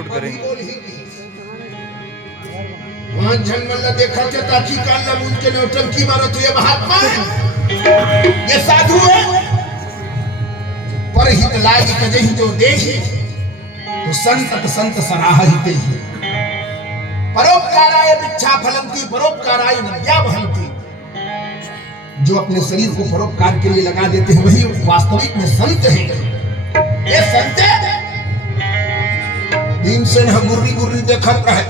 Upload करेंगे। वहां झनमल्ला देखा थे ताकि कान लबून के नौटंकी मारो तो ये महात्मा है, ये साधु है। पर हित लागी कजहि जो देखी तो संत संत सराहित ही। परोपकाराय भिक्षा फलंती परोपकाराय विद्या वहंती। जो अपने शरीर को परोपकार के लिए लगा देते हैं वही वास्तविक में संत हैं। ये संत भीमसेन गुर्री गुर्री देखत रहे।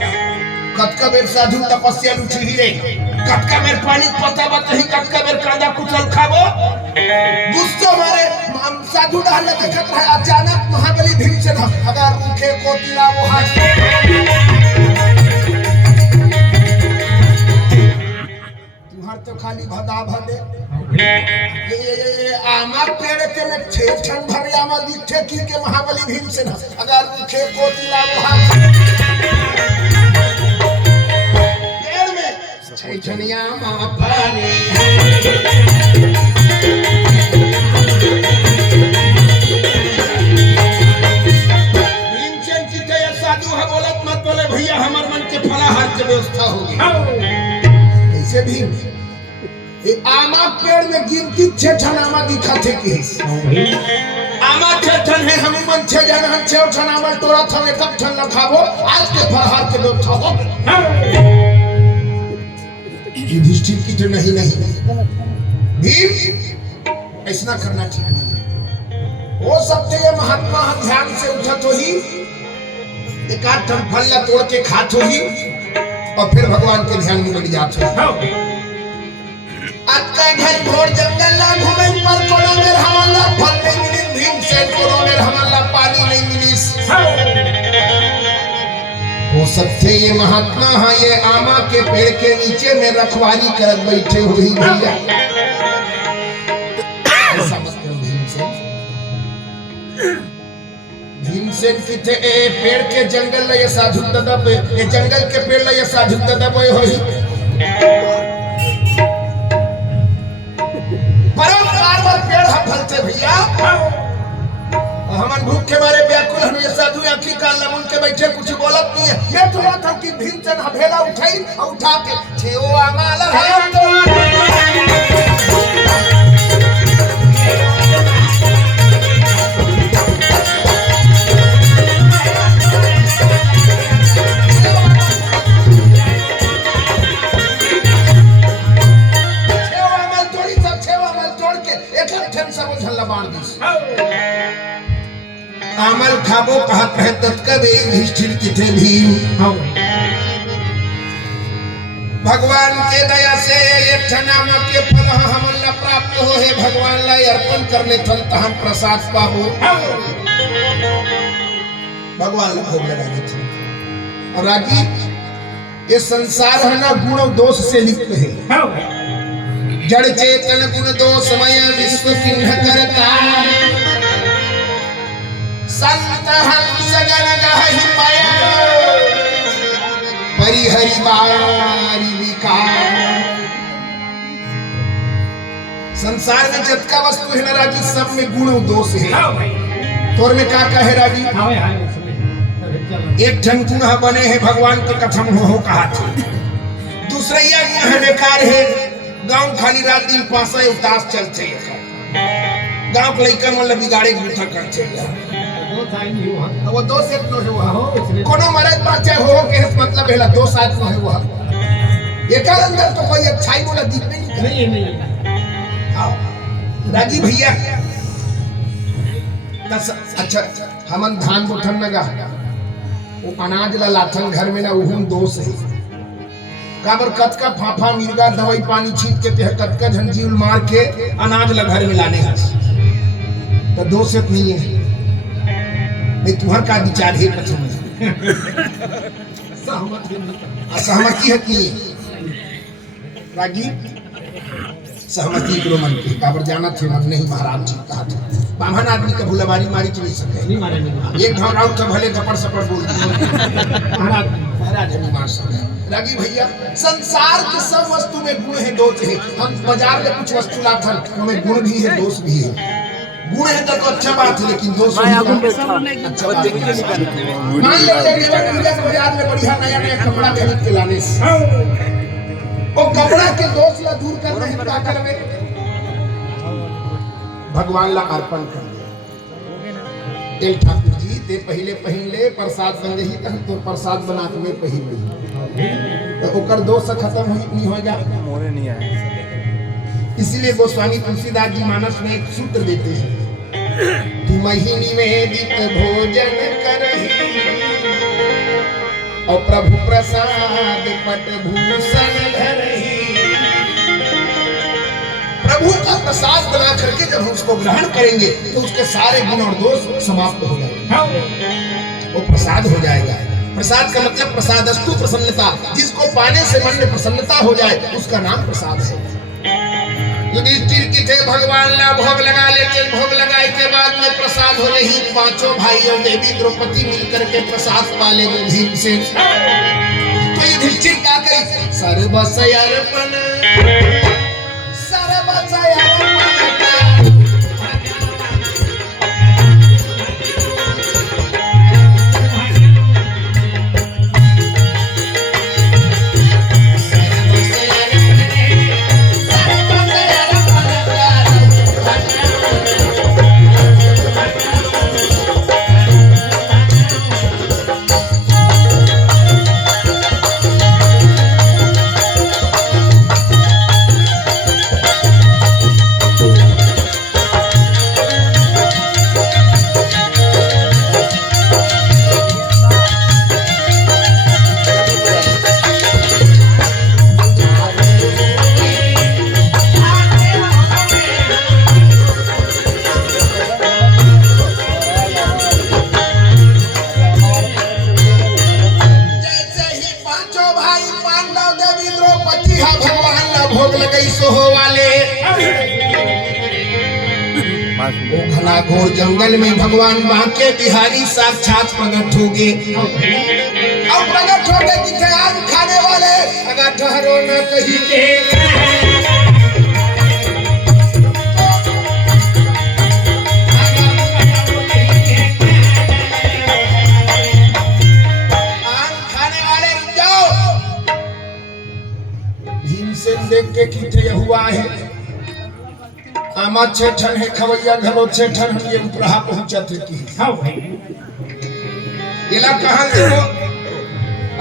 कतका बेर साधु तपस्या लुची ही रे, कतका बेर पानी पता बतही, कतका बेर कादा कुचल खाबो। गुस्सा मारे साधु डालने देखत रहे। अचानक महाबली भीमसेन अगर रूखे को तिलावो हाथ तुहर तो खाली भदा भदे ये आमा पेड़ के में छेछन भरे आमा दिखे की के महाबली भीमसेन अगर रूखे को तिलावो हाथ छेछनिया मां पानी। भीमसेन की जय साधु है बोलत मत बोले भैया हमार मन के फलाहार की व्यवस्था होगी। ऐसे भी ये आमा पेड़ में गिनती छेछन आमा दिखा थे कि आमा छेछन है हम मन छे जन हम छेछन आमा तोरा थमे तब छन न खाबो आज के फलाहार की व्यवस्था होगी। युधिष्ठिर की तो नहीं भीम ऐसा करना चाहिए। हो सकते ये महात्मा ध्यान से उठत हो ही एक आध टन फल तोड़ के खात हो ही और फिर भगवान के ध्यान में बढ़ जाते हो। आज का घर घोर जंगल ला घूमे पर कोनो मेर हमला फल नहीं मिली। भीमसेन कोनो मेर हमला पानी नहीं मिली। हो सकते ये महात्मा हाँ ये आमा के पेड़ के नीचे में रखवाली कर बैठे हुए भैया। ऐसा मत करो भीमसेन की थे पेड़ के जंगल ल ये साधु दादा पे ये जंगल के पेड़ ल ये साधु दादा पे होई परोपकार पर पेड़ हम फलते भैया। हमन भूख के मारे व्याकुल हम ये साधु आंखी कान लमुन के बैठे कुछ बोलत नहीं है। ये तो बात है कि भीमसेन हवेला उठाई और उठा के छेओ आमाला है तो छेओ आमाल तोड़ी सब छेओ आमाल तोड़ के एक ठन सब झल्ला बांध दी। आमल खाबो कहत रहे तत्कब युधिष्ठिर की थे भीम। भगवान के दया से एक ठनाम के फल हमला प्राप्त हो है। भगवान ला अर्पण करने थल तहन प्रसाद पाबो। भगवान ला भोग लगाने थे। और रागी ये संसार है ना गुण और दोष से लिप्त है। जड़ चेतन गुण दोष मय विश्व किन्ह करता। संत हंस गण गहि पाया परिहरि बारी विकार। संसार में जतका वस्तु है ना राजी सब में गुण और दोष है। तोर में का कहे राजी एक ठन गुण बने हैं भगवान के कथम हो कहा था। दूसरा यह गुण है बेकार है। गांव खाली रात दिन पासा उतास चलते गांव के लइका मन बिगाड़े गुठा करते वो दो सेट न हुआ कोनो मरद बाचे हो के मतलब है दो साथ न हुआ। एकर अंदर तो कोई अच्छाई बोला दिख नहीं। हां राजी भैया अच्छा हमन धान बोठन लगा वो अनाज ला लाथन घर में ना उहुम दोष है। काबर कतका फाफा मिर्गा दवाई पानी छीट के ते कतका झंझील मार के अनाज ला घर में लाने है तो दोष नहीं है। नहीं तुम्हार का विचार है पसंद सहमति है कि रागी सहमति करो मन की काबर जाना थे मन नहीं महाराज जी कहा था। बामन आदमी का भूलाबारी मारी चली सके एक भाव राउत तो भले गपड़ सपड़ बोल महाराज नहीं मार सके। रागी भैया संसार के सब वस्तु में गुण है दोष है। हम बाजार में कुछ वस्तु लाथन हमें गुण भी है दोष भी है। गुण है तो अच्छा बात है, लेकिन दोष मान लो बाजार में बढ़िया नया नया कपड़ा खरीद के लाने से वो कपड़ा के दोष ला दूर कर रहे क्या करवे, भगवान ला अर्पण कर दे। ठाकुर जी ते पहले पहले प्रसाद बन रही तो प्रसाद बना के पहले तो ओकर दोष खत्म नहीं होगा, मोरे नहीं आए। इसीलिए गोस्वामी तुलसीदास जी मानस में एक सूत्र देते हैं, तुमहि निवेदित भोजन करहि और प्रभु प्रसाद पट भूषण धरहि। प्रभु का प्रसाद बना करके जब हम उसको ग्रहण करेंगे तो उसके सारे गुण और दोष समाप्त हो जाएंगे, वो प्रसाद हो जाएगा। प्रसाद का मतलब प्रसादस्तु प्रसन्नता, जिसको पाने से मन में प्रसन्नता हो जाए उसका नाम प्रसाद है। युधिष्ठिर की थे भगवान ला भोग लगा लेते, भोग लगाए के बाद में प्रसाद हो रही, पांचों भाई और देवी द्रौपदी मिलकर के प्रसाद पाले भीम से। तो युधिष्ठिर क्या करे, सर्वस्य अर्पण सर्वस्य अर्पण घोर जंगल में भगवान बांके बिहारी साक्षात प्रकट हो गए और प्रकट हो गए जिसे आम खाने वाले अगर ठहरो न कहीं के आम खाने वाले रुक जाओ। भीमसेन देख के खींचे हुआ है, आमा छेठन है खवैया घलो छेठन हम ये उपरहा पहुंचत की। हां भाई येला कहां देखो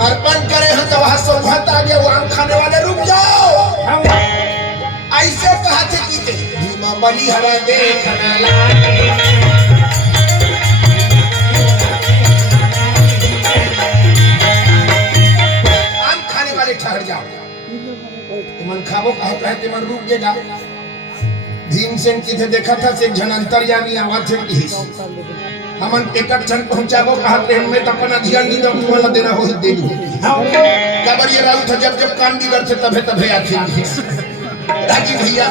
अर्पण करे हैं तो वहां सौभाग्य आ गया, वहां खाने वाले रुक जाओ। ऐसे कहा थे कि भीमा बलि हरा देखना लागे, आम खाने वाले ठहर जाओ, तुम खाओ कहा कहते मन रुक जाएगा। भीमसेन की थे देखा था से झनंतर यानी आवाज है कि हमन एक क्षण पहुंचाबो कहा ट्रेन में तो अपन ध्यान नहीं दो तुम्हारा देना हो ही दे दो कबर ये राउत जब जब कान दी करते तबे तबे आखिर राजी भैया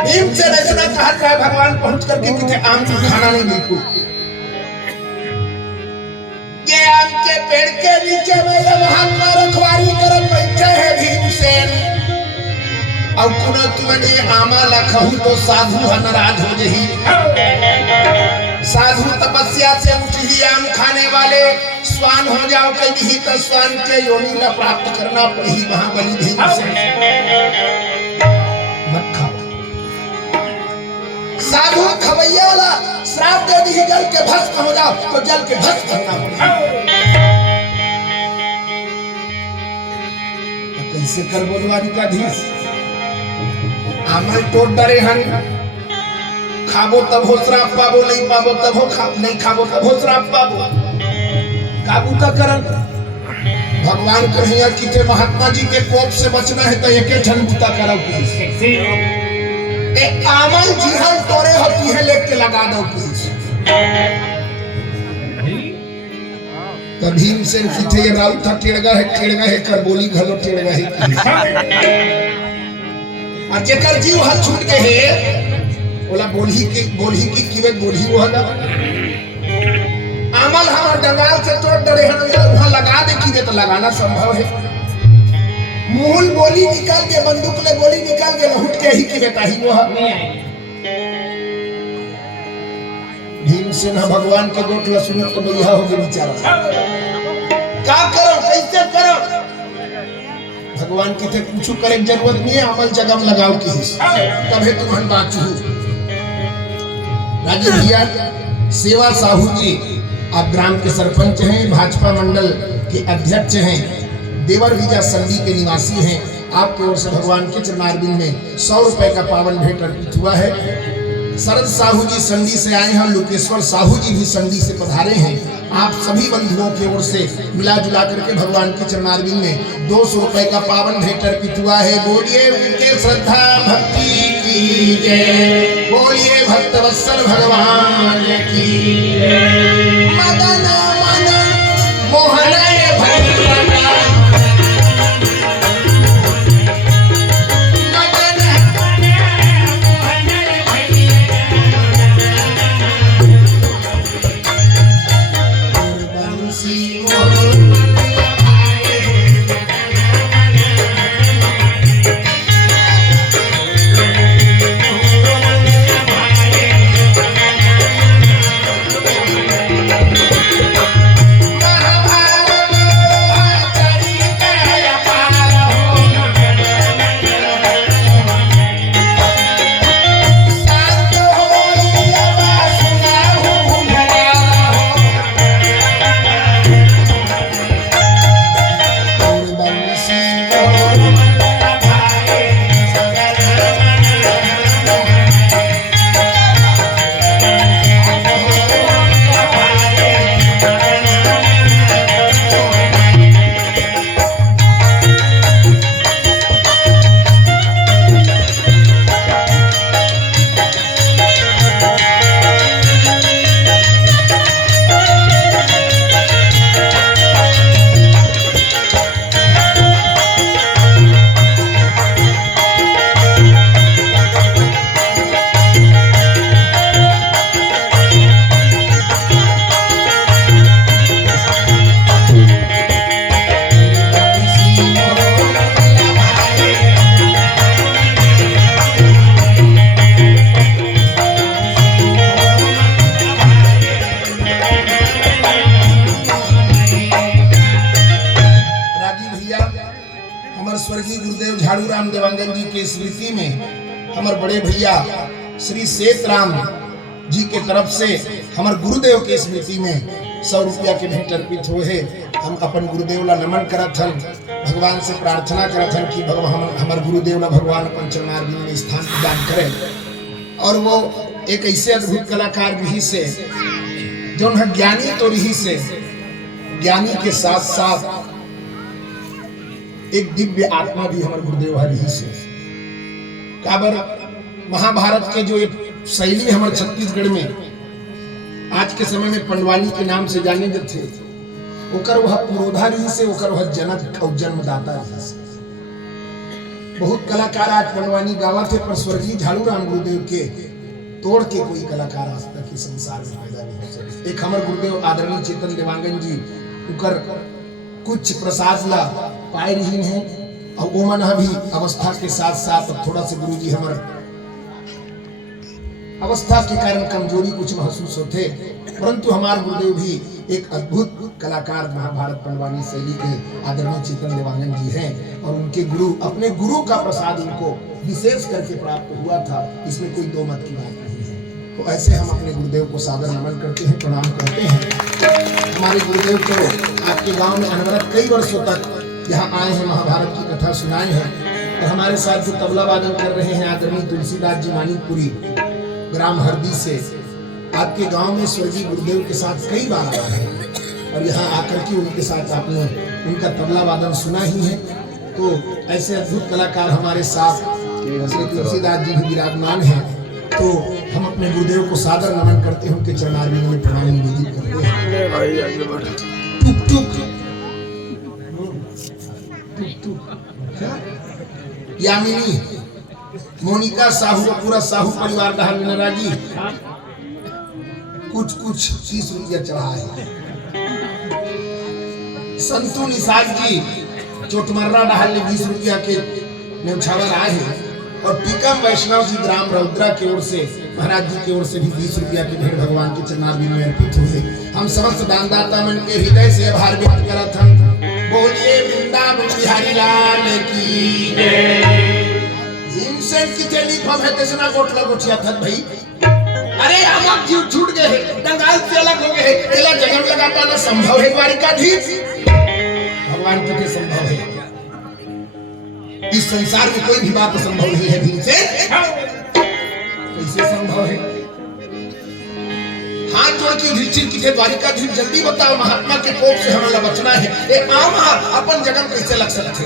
भीमसेन ऐसा कहा था भगवान पहुंच करके कि आम खाना नहीं बिल्कुल, ये आम के पेड़ के नीचे मेरे महात्मा रखवारी कर बैठे हैं भीमसेन और कुनो तुमने आमा लखहु तो साधु नाराज हो जही। साधु तपस्या से उठी आम खाने वाले स्वान हो जाओ कहीं तो स्वान के योनि ला प्राप्त करना पड़ी महाबली भीमसेन मत खाओ। साधु खवैया वाला श्राप दे दी जल के भस्म हो जाओ तो जल के भस्म करना पड़ेगा। तो कैसे कर बोलवारी का धीस आमल टोट डरे हन, खाबो तब हो श्राप पाबो, नहीं पाबो तब हो नहीं खाबो तब हो श्राप पाबो। काबू का करन भगवान कहिया कि के महात्मा जी के कोप से बचना है तो एके क्षण बुता करो की ए आमल जीहल तोरे होती है लेके लगा दो की। तब भीमसेन की थे राउत था टेड़गा है कर बोली घलो टेड़गा है और जेकर जीव हाथ छूट के है बोला बोलही की कीवत बोलही वो हदा अमल हम डंगाल से तोड़ डरे हैं वहां लगा दे की तो लगाना संभव है। मूल बोली निकाल के बंदूक ले गोली निकाल के लहुट के ही की बेटा ही वो भीमसेन भगवान के गोट लसुन तो भैया हो गए बेचारा। क्या करो कैसे करो? भगवान की थे कुछ करे जरूरत नहीं है, अमल जगम लगाओ की तबे तुम्हारे बाचू। राजीव भैया सेवा साहू जी आप ग्राम के सरपंच हैं, भाजपा मंडल के अध्यक्ष हैं, देवर विजय संडी के निवासी हैं। आपकी ओर से भगवान के चरणारविंद में 100 रुपए का पावन भेंट अर्पित हुआ है। शरद साहू जी संडी से आए हैं, लोकेश्वर साहू जी भी संडी से पधारे हैं। आप सभी बंधुओं की ओर से मिला जुला करके भगवान के चरणारविंद में 200 रुपए का पावन भेंट अर्पित हुआ है। बोलिए उनके श्रद्धा भक्ति की जय, बोलिए भक्तवत्सल भगवान की जय। मदन मदन मोहन स्वर्गीय गुरुदेव झाड़ू राम देवांगन जी के स्मृति में हमारे बड़े भैया श्री सेत राम जी के तरफ से हमारे गुरुदेव के स्मृति में 100 रुपया के भेंट अर्पित हुए। हम अपन गुरुदेव ला नमन करत हन, भगवान से प्रार्थना करत हन कि भगवान हमारे गुरुदेव ला भगवान अपन चरणारविंद में स्थान प्रदान करें। और वो एक ऐसे अद्भुत कलाकार भी से जो ज्ञानी तो रही से ज्ञानी के साथ साथ एक दिव्य आत्मा भी हमारे गुरुदेव हरि से। काबर महाभारत के जो एक शैली हमारे छत्तीसगढ़ में आज के समय में पंडवानी के नाम से जाने जाते, ओकर वह पुरोधा रही से, ओकर वह जनक और जन्मदाता रही से। बहुत कलाकार आज पंडवानी गावा थे, पर स्वर्गीय झाड़ू राम गुरुदेव के तोड़ के कोई कलाकार आज तक इस संसार में पैदा नहीं हो सके। एक हमारे गुरुदेव आदरणीय चेतन देवांगन जी उकर कुछ प्रसाद ला पाए रही हैं, और वो मन भी अवस्था के साथ साथ थोड़ा से गुरु जी हमारे अवस्था के कारण कमजोरी कुछ महसूस होते, परंतु हमारे गुरुदेव भी एक अद्भुत कलाकार महाभारत पंडवानी शैली के आदरणीय चेतन देवांगन जी हैं। और उनके गुरु अपने गुरु का प्रसाद उनको विशेष करके प्राप्त हुआ था, इसमें कोई दो मत की बात नहीं है। तो ऐसे हम अपने गुरुदेव को सादर नमन करते हैं, प्रणाम करते हैं। हमारे गुरुदेव को आपके गाँव में अनवरत कई वर्षों तक यहाँ आए हैं, महाभारत की कथा सुनाए हैं। और हमारे साथ जो तबला वादन कर रहे हैं आदरणीय तुलसीदास जी मानिकपुरी ग्राम हरदी से, आपके गांव में स्वर्गीय गुरुदेव के साथ कई बार आया है, और यहाँ आकर के उनके साथ आपने उनका तबला वादन सुना ही है। तो ऐसे अद्भुत कलाकार हमारे साथ श्री तुलसीदास जी भी विराजमान हैं। तो हम अपने गुरुदेव को सादर नमन करते हैं, उनके चरणारविंद में प्रणाम निवेदित करते हैं। यामिनी मोनिका साहू का पूरा साहू परिवार डहल जी कुछ 30 रुपया चढ़ा है। संतू निषाद जी चोटमर्रा डहल ने 20 रुपया के न्यौछावर आए हैं। और टीकम वैष्णव जी ग्राम रौद्रा की ओर से महाराज जी की ओर से भी 20 रुपया की भेंट भगवान के चरणारविंद में अर्पित हुए। हम समस्त दानदाता मन के हृदय से आभार व्यक्त करत हन। बोलिए वृंदावन बिहारी लाल की जय। भीमसेन की थैली फम है तेजना गोटला गोटिया था भाई। अरे आवाज जीव छूट गए हैं, दंगाल से अलग हो गए हैं, तेला जगह लगा पाना संभव है द्वारिकाधीश? भगवान के लिए संभव है। इस संसार में कोई भी बात संभव नहीं है भीमसेन। कैसे संभव है? हाथ जोड़ के युधिष्ठिर की थे द्वारिकाधीश जल्दी बताओ, महात्मा के कोप से हमारा बचना है। एक आम अपन जगह कैसे लग सकते?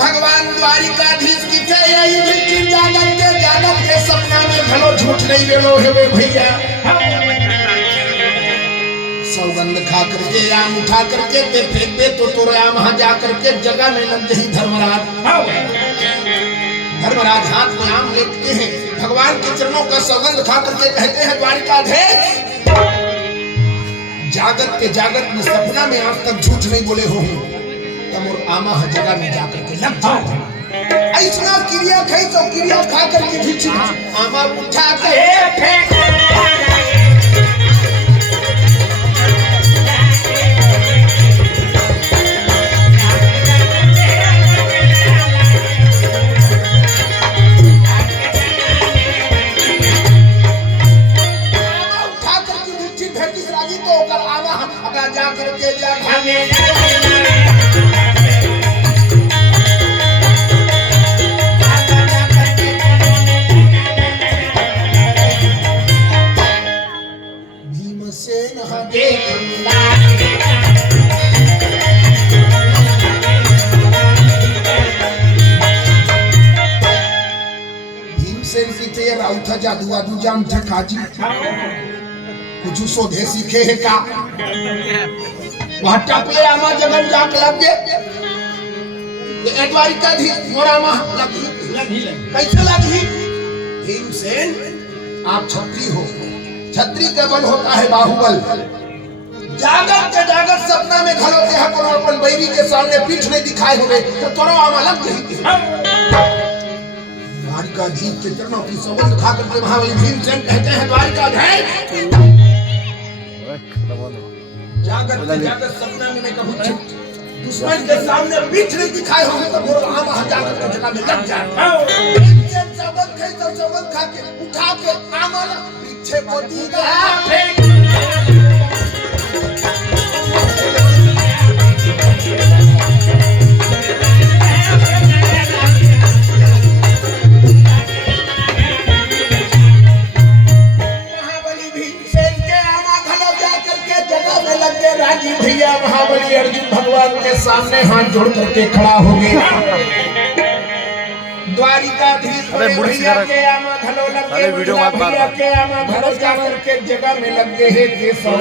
भगवान द्वारिकाधीश की थे युधिष्ठिर जागत के सपना में भलो झूठ नहीं वेलो है वे भैया। सौगंध खा करके आम उठा करके ते फेंक दे तो आम वहां जा करके जगह में लग गई धर्मराज। धर्मराज हाथ में आम लेते हैं, भगवान के चरणों का सौगंध खा करके कहते हैं द्वारिकाधीश जागत में सपना में आज तक झूठ नहीं बोले हो तब और आमा जगह में जाकर के लग जाओ। ऐसा क्रिया खाई तो क्रिया खा करके भी आमा उठा के जा करके भीमसेन भीमसेन की थे राउत जादू वादू जानते काजी कुछ सोधे सीखे है का वहां टपले आमा जगन जाक लग गए ये द्वारिकाधीश मोरा मा लगी कैसे लगी? भीमसेन आप छत्री हो, छत्री का बल होता है बाहुबल। जागत सपना में घलोते हैं कोनो अपन बैरी के सामने पीठ नहीं दिखाए हुए तो तोरो आमा लग गई। द्वारिकाधीश के चरणों की सौगंध खा करके महाबली भीमसेन कहते हैं द्वारिकाधीश जागत सपना में मैं कहूँ दुश्मन के सामने पीठ नहीं दिखाए होंगे तो बोलो हम जागत की जगह में लग जाए। चौबन खा के उठा के आमा पीछे को दी राजी भैया। महाबली अर्जुन भगवान के सामने हाथ जोड़ करके खड़ा हो गया। द्वारिकाधीश भैया के आमा घलो लग गए, भैया के आमा घलो जा करके जगह में लग गए हैं केसव।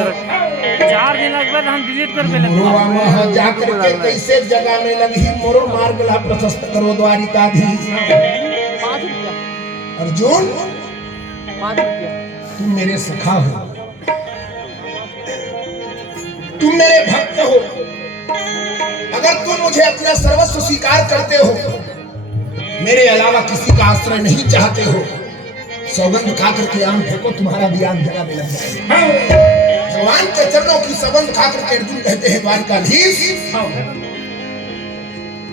4 दिन के बाद हम डिलीट कर पे लगे वहां जा करके कैसे जगह में लगी मोरो मार्ग ला प्रशस्त करो द्वारिकाधीश। 5 रुपया अर्जुन 5 रुपया तुम मेरे सखा हो, तुम मेरे भक्त हो। अगर तुम मुझे अपना सर्वस्व स्वीकार करते हो, मेरे अलावा किसी का आश्रय नहीं चाहते हो, सौगंध खा करके आम फेंको तुम्हारा ज्ञान जगह में लग जाएगा। भगवान के चरणों की सौगंध खा करके अर्जुन कहते हैं द्वारिकाधीश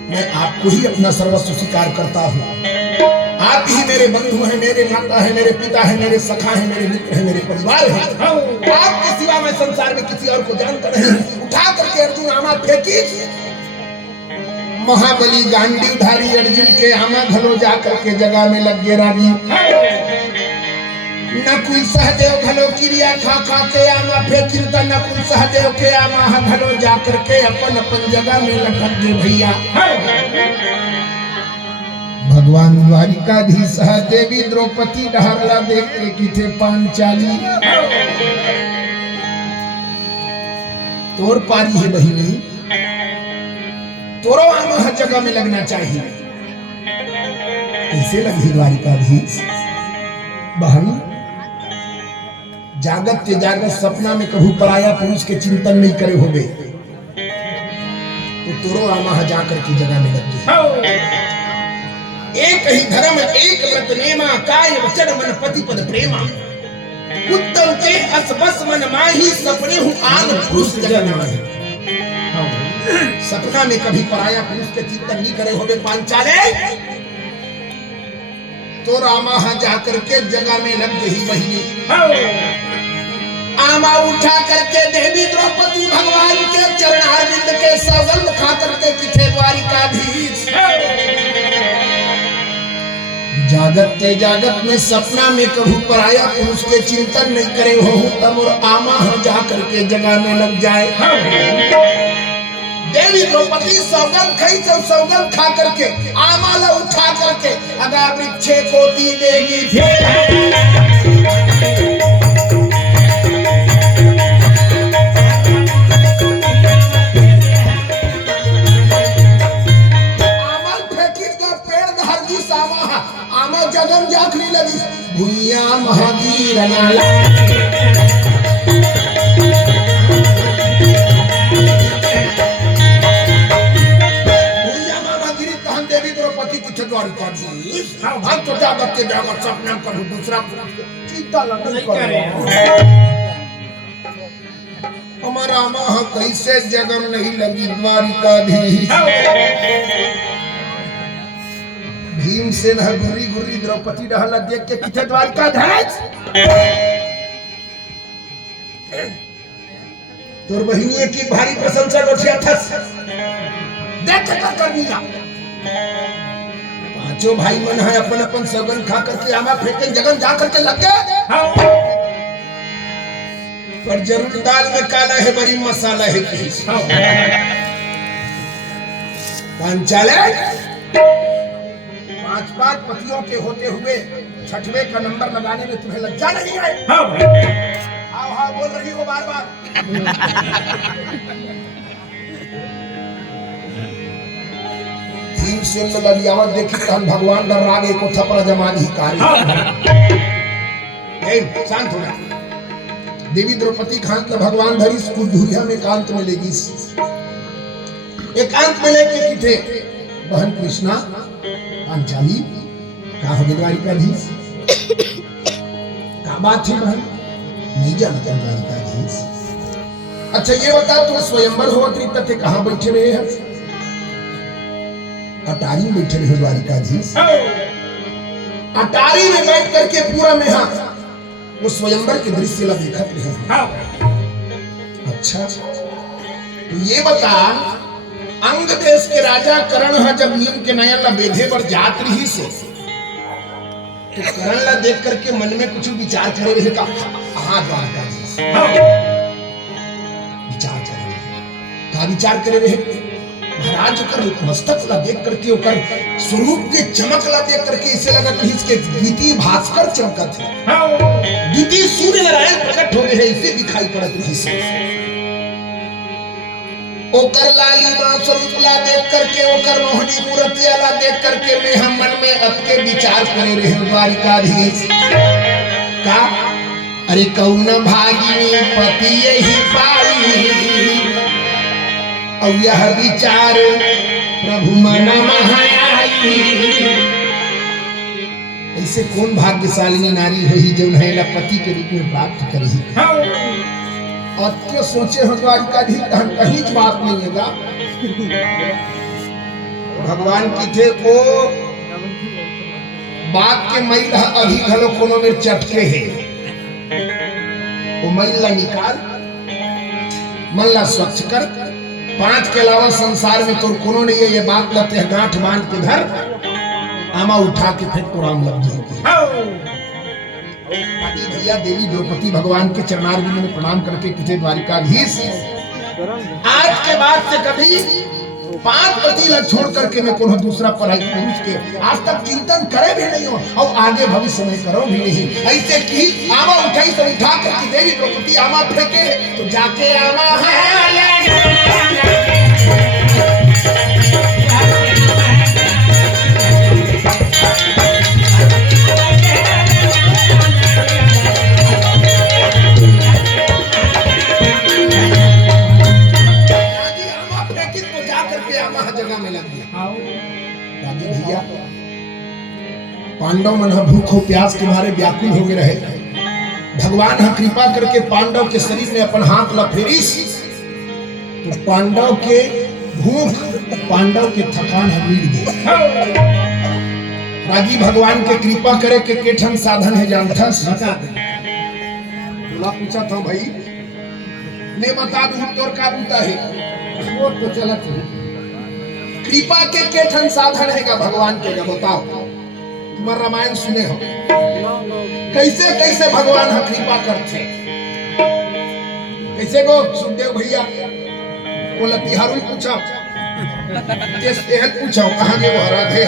मैं आपको ही अपना सर्वस्व स्वीकार करता हूँ। आप ही मेरे बंधु हैं, मेरे माता है, मेरे पिता है, मेरे सखा है, मेरे मित्र है, मेरे परिवार है। आपके सिवा मैं संसार में किसी और को जानता नहीं। उठा करके अर्जुन आमा फेंकी। महाबली गांडीवधारी अर्जुन के आमा घलो जा करके जगह में लग गए राजी। नकुल सहदेव घलो क्रिया खा खा के आमा फेंकी तो नकुल सहदेव के आमा घलो जा करके अपन जगह में लटक गए भैया। भगवान द्वारिकाधीश देवी द्रौपदी डहरला देखते की थे पांचाली। तोर पारी है बहिनी, तोरो आमा हर जगह में लगना चाहिए। कैसे लगी द्वारिकाधीश? बहन जागत के जागत सपना में कभी पराया पुरुष के चिंतन नहीं करे होगे तो तोरो आमा जा करके जगह में लग गई। एक ही धर्म एक व्रत नेमा, काय वचन मन पति पद प्रेमा। उत्तम के अस बस मन माही, सपने हूँ आन पुरुष जगन माही। सपना में कभी पराया पुरुष के चिंतन नहीं करे होवे पांचाले, तो रामा जाकर के जगह में लग गई बहिनी। आमा उठा करके देवी द्रौपदी भगवान के चरणारविंद के सौगंध खा करके किथे द्वारिकाधीश। जागत में सपना में कभू पराया पुरुष के चिंतन नहीं करे हो, तब और आमा जा करके जगह में लग जाए। देवी द्रौपदी सौगंध खाई, सब सौगंध खा करके आमाला उठा करके अगर वृक्षे को दी देगी। जगन जाखनी लगी भुइया महावीर नाला। भुइया महावीर कहन देवी द्रौपदी कुछ द्वारिकाधीश। हम तो जागत के जागत सपना करूं, दूसरा चिंता नहीं करे। हमारा मां कैसे जगन नहीं लगी द्वारिकाधीश। भीमसेन गुर्री गुर्री द्रौपदी रहला देख के किथे द्वारिकाधीश। तोर बहिनी की भारी प्रशंसा लोठिया थस देख कर दिया। पांचों भाई मन है अपन अपन सगन खा करके आमा फेंके जगन जा करके लग गए। पर जरूर दाल में काला है बड़ी मसाला है किस। पांचाले पांच पतियों के होते हुए छठवें का नंबर लगाने में तुम्हें लज्जा नहीं है? हाँ बोल रही हो बार बार। भीमसेन ने ललियावत देखी तो हम भगवान डर रागे को थपड़ा जमा दी कारी। शांत हो जा। देवी द्रौपदी खांत भगवान धरी कुछ दूरिया में एकांत में लेगी। एकांत में लेके किथे बहन कृष्णा पांचाली का हो द्वारिकाधीश। क्या बात है बहन, नहीं जानता द्वारिकाधीश। अच्छा ये बता तुम स्वयंवर हो थे कहाँ बैठे रहे हैं? अटारी में बैठे रहे द्वारिकाधीश। अटारी में बैठ करके पूरा में वो स्वयंवर के दृश्य ला देखत रहे। अच्छा तो ये बता अंग देश के राजा करण जब नीम के नयन ला बेधे पर जात रही से, तो करण ला देख करके मन में कुछ विचार करे रहे का द्वारकाधीश विचार करे का विचार करे रहे। महाराज कर मस्तक ला देख करके ओकर स्वरूप के चमक ला देख करके इसे लगा कि इसके द्वितीय भास्कर चमकत है, द्वितीय सूर्य नारायण प्रकट हो गए हैं, इसे दिखाई पड़त रही से। ओकर लालिमा स्वरूप ला देख करके ओकर मोहनी मूर्तिया ला देख करके मैं हम मन में अब के विचार करे रहे द्वारिकाधीश का अरे कौन भागिनी पति यही पाई और यह विचार प्रभु मन महाई। ऐसे कौन भाग्यशालिनी नारी हुई जो उन्हें पति के रूप में प्राप्त करी। और क्या सोचे हो द्वारिकाधीश कहीं बात नहीं है। भगवान की थे को बात के मैल अभी घलो कोनो में चटके है, वो मैल ला निकाल मन ला स्वच्छ कर। पांच के अलावा संसार में तो कोनो नहीं है, ये बात लाते हैं गांठ बांध के धर आमा उठा के फिर तो राम लग जाएगी। भैया देवी द्रौपदी भगवान के चरणारविंद में प्रणाम करके किथे द्वारिकाधीश आज के बाद से कभी पांच पति ला छोड़ करके मैं कोनो दूसरा पढ़ाई पुरुष के आज तक चिंतन करे भी नहीं हो और आगे भविष्य में करो भी नहीं। ऐसे की आमा उठाई तो उठा करके देवी द्रौपदी आमा फेंके तो जाके आमा जगह में लग गया। भैया पांडव मन भूख हो प्यास के मारे व्याकुल हो गए रहे। भगवान हा कृपा करके पांडव के शरीर में अपन हाथ ला फेरिस तो पांडव के भूख पांडव के थकान मिट गए। राजी भगवान के कृपा करे के केठन साधन है जानता बोला पूछा था भाई मैं बता दूं तोर का बूता है वो तो चलत है। कृपा के केठन साधन है का भगवान के बताओ। तुम्हारा रामायण सुने हो कैसे कैसे भगवान हा कृपा करते कैसे गो सुखदेव भैया वो लतिहारुल पूछा पूछा कहाँ गए वो राधे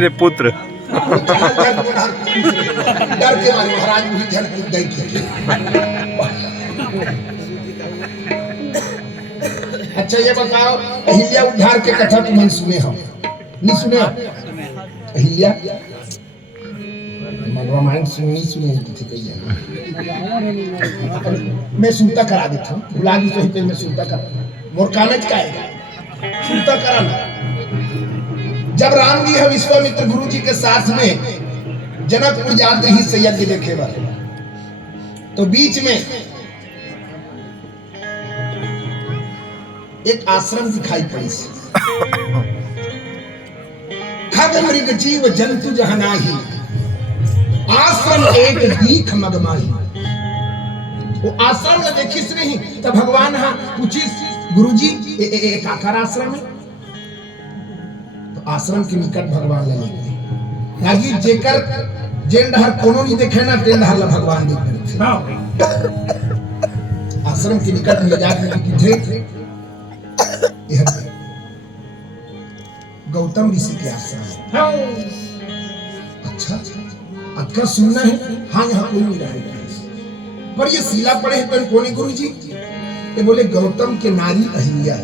रे पुत्र डर के मारे महाराज भी झल कूद गई थे। अच्छा ये बताओ अहिल्या उद्धार के कथा तुमने सुने हो नहीं सुने हो? अहिल्या रामायण सुनी सुने थी कही मैं सुनता करा देता हूँ बुला दी तो मैं सुनता करा मोर कामेज का है सुनता करा। जब राम जी है विश्वामित्र गुरु जी के साथ में जनकपुर जाते ही से यज्ञ देखे वाले तो बीच में एक आश्रम दिखाई पड़ी खग मृग जीव जंतु जहां नाही आश्रम एक दीख मगमाही। वो आश्रम में देखिस नहीं तो भगवान हाँ पूछिस गुरुजी एक आकार आश्रम है तो आश्रम के निकट भगवान ले गए ताकि जेकर जेन डहर कोनो नहीं देखे ना तेन डहर भगवान देखे। आश्रम के निकट ले जाकर किथे गौतम ऋषि के आश्रम। अच्छा अच्छा सुनना है हाँ यहाँ कोई नहीं रहेगा पर ये सीला पड़े हैं पर कोने गुरु जी ये बोले गौतम के नारी अहिल्या है।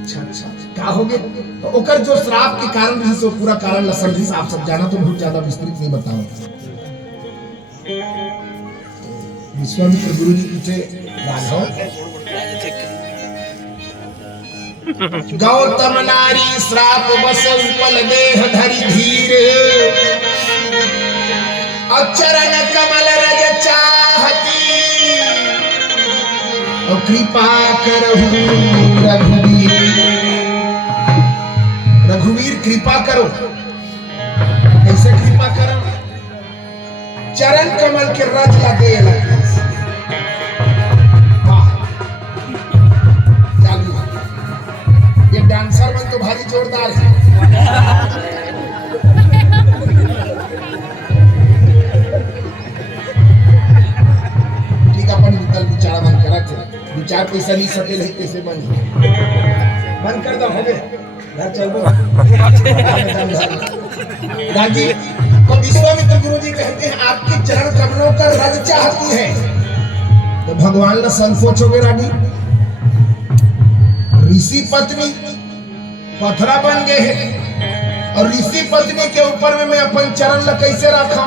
अच्छा अच्छा क्या हो गए तो ओकर जो श्राप के कारण रही सो पूरा कारण ला समझी आप सब जाना तो बहुत ज्यादा विस्तृत नहीं बताओ। विश्वामित्र गुरु जी पूछे राघव गौतम नारी श्राप बस उपल देह धरि धीर अचरण कमल रज चाहती और कृपा करहु रघुवीर। रघुवीर कृपा करो कैसे कृपा करो चरण कमल के रज लगे ये डांसर मन तो भारी जोरदार है। ठीक अपन निकल बिचारा मन करा दो चार पैसा नहीं सके नहीं कैसे बंद कर दो हो गए घर चल दो राजी को विश्वामित्र गुरु जी कहते हैं आपके चरण कमलों का रज चाहती है तो भगवान ना संकोच हो गए रानी ऋषि पत्नी पथरा बन गए हैं और ऋषि पत्नी के ऊपर में मैं अपन चरण ला कैसे रखा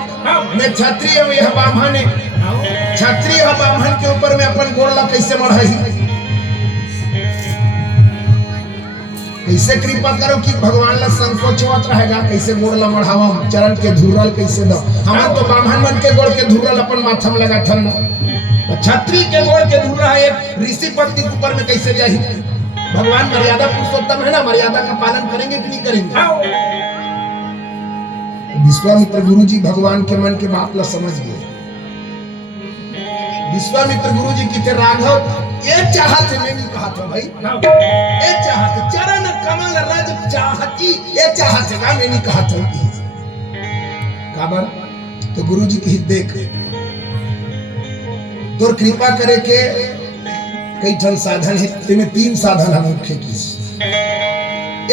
मैं क्षत्रिय यह ब्राह्मण है क्षत्रिय ब्राह्मण के ऊपर में अपन गोड़ ला कैसे बढ़ाई कैसे कृपा करो कि भगवान ला संकोच होत रहेगा कैसे गोड़ ला बढ़ावा चरण के धुरल कैसे दो हम तो ब्राह्मण मन के गोड़ के धुरल अपन माथा में लगा थन क्षत्रिय के गोड़ के धुरा है ऋषि पत्नी के ऊपर में कैसे जाही। भगवान मर्यादा पुरुषोत्तम है ना मर्यादा का पालन करेंगे कि नहीं करेंगे। विश्वामित्र गुरु जी भगवान के मन के बात ला समझ गए। विश्वामित्र गुरु जी की थे राघव ये चाहते मैं नहीं कहा था भाई ये चाहते चरण कमल रज चाहती ये चाहते का मैं नहीं कहा था काबर तो गुरु जी की देख तो कृपा करे के कई ठन साधन है तेमें तीन साधन है मुख्य की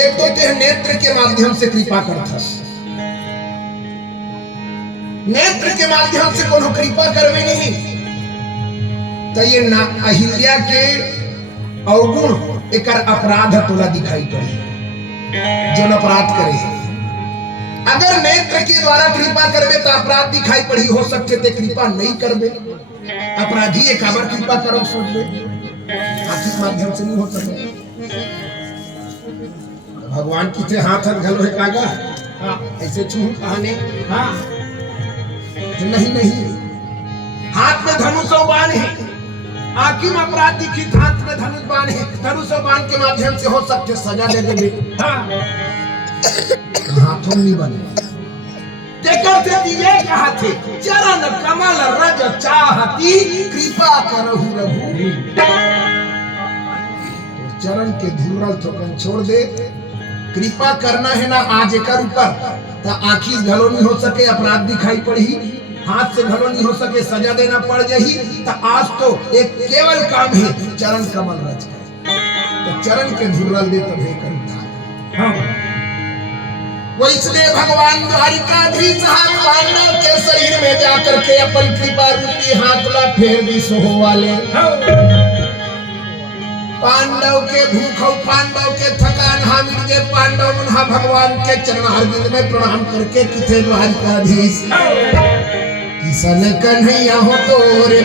एक तो ते नेत्र के माध्यम से कृपा करता नेत्र के माध्यम से कोनो कृपा करवे नहीं तो ये ना अहिल्या के अवगुण एकर अपराध तोला दिखाई पड़ी जो अपराध करे अगर नेत्र के द्वारा कृपा करवे तो अपराध दिखाई पड़ी हो सकते थे कृपा नहीं करवे अपराधी एक आवर कृपा करो सोच ले आर्थिक माध्यम से नहीं हो सकता भगवान की थे हाथ घलो है कागा हाँ ऐसे छू कहानी हाँ नहीं नहीं हाथ में धनुष और बाण है आंखी में अपराध दिखी हाथ में धनुष बाण है धनुष और बाण के माध्यम से हो सकते सजा दे देंगे हाँ हाथों नहीं बने देखते दिए कहा थे चरण कमल रज चाहती कृपा करहु रघु चरण के धूरल थोकन छोड़ दे कृपा करना है ना आज कर ऊपर तो आंखी घलो नहीं हो सके अपराध दिखाई पड़ी हाथ से घलो नहीं हो सके सजा देना पड़ जाही तो आज तो एक केवल काम है चरण कमल रज तो चरण के धूरल दे तो भे कर हाँ वो इसलिए भगवान द्वारिकाधीश हाथ पांडव के शरीर में जाकर के अपन कृपा रूपी हाथ ला फेर दी सोहो वाले पांडव के भूख और पांडव के थकान हामिल के पांडव मुन्हा भगवान के चरणारविंद में प्रणाम करके किथे द्वारिकाधीश किसन कन्हैया हो तोरे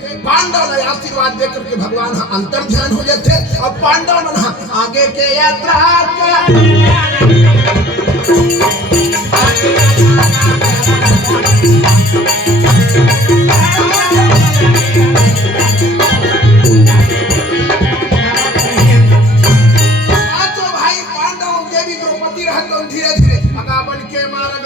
आशीर्वाद देकर के भगवान अंतर ध्यान हो जाते और पांडव मन आगे के यात्रा भाई पांडव देवी द्रौपदी रहते धीरे धीरे अगाबन के मार्ग